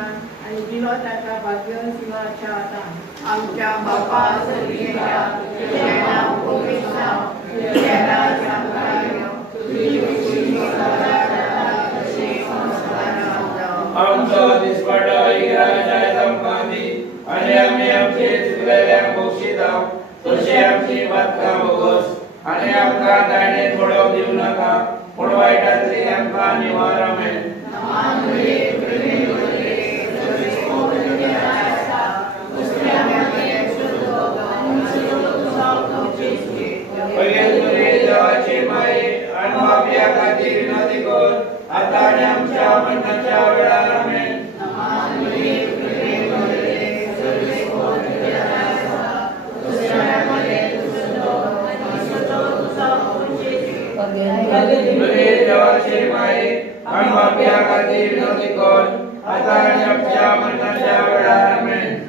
मान आणि दिलो ताका भाग्य सिंहाच्या हातान आमच्या बापा सगळ्या तुझे नाव पवित्र जावं, तुझे राज्य आमकां तुझी खुशी सदां तशी संस्कारांत जावं. आमचो दिसपडो इराजाय संपादी आणि आमी आमचे चुकलेल्यांक बक्षितांव तशी आमची बातकां भोगोस आणि आमकां दायनेत पडोवंक दिवं नाका पूण वायटांतली आमकां निवार मेळ. देवाची माई आणि पापिया खातीर विनंती कर आता आणि आमच्या मरणाच्या वेळार आमेन. देवाची माई आणि पापिया खातीर विनंती कर आता आणि आमच्या मरणाच्या वेळार आमेन.